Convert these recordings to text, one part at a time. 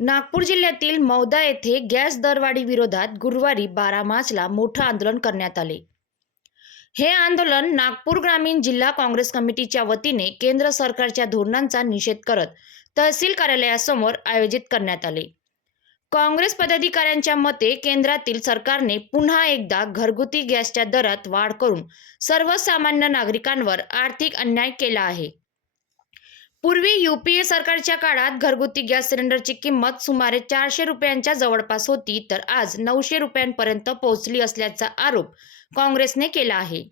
नागपूर जिल्ह्यातील मौदा येथे गॅस दरवाढी विरोधात गुरुवारी 12 मार्चला मोठं आंदोलन करण्यात आले। हे आंदोलन नागपूर ग्रामीण जिल्हा काँग्रेस कमिटीच्या वतीने केंद्र सरकारच्या धोरणांचा निषेध करत तहसील कार्यालयासमोर आयोजित करण्यात आले। काँग्रेस पदाधिकाऱ्यांच्या मते केंद्रातील सरकारने पुन्हा एकदा घरगुती गॅसच्या दरात वाढ करून सर्वसामान्य नागरिकांवर आर्थिक अन्याय केला आहे। पूर्वी यूपीए सरकारच्या काळात घरगुती गॅस सिलेंडरची किंमत सुमारे 400 रुपयांच्या जवळपास होती, तर आज 900 रुपयांपर्यंत पोहोचली असल्याचा आरोप काँग्रेसने केला आहे।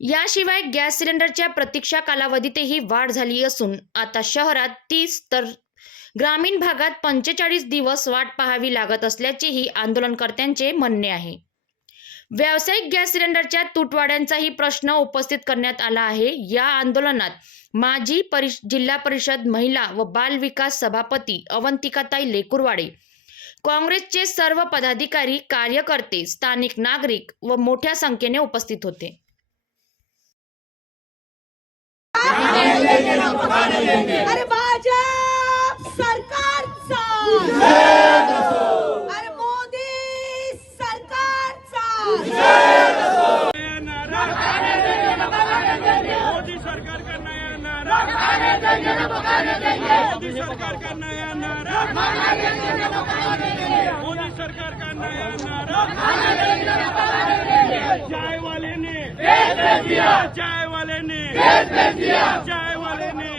याशिवाय गॅस सिलेंडरच्या प्रतीक्षा कालावधीतही वाढ झाली असून आता शहरात 30 तर ग्रामीण भागात 45 दिवस वाट पाहावी लागत असल्याचेही आंदोलनकर्त्यांचे म्हणणे आहे। व्यावसायिक गॅस सिलेंडरच्या तुटवड्यांचाही प्रश्न उपस्थित करण्यात आला आहे। या आंदोलनात माजी जिल्हा परिषद महिला व बाल विकास सभापती अवंतिकाताई लेकुरवाडे, काँग्रेसचे सर्व पदाधिकारी, कार्यकर्ते, स्थानिक नागरिक व मोठ्या संख्येने उपस्थित होते। अरे भाजप सरकारचा, अरे मोदी सरकारचा, मोदी सरकार का नया नारा, मोदी सरकार का नया नारा, मोदी सरकार का नया नारा। चाय वाले ने चाय वाले ने चाय वाले ने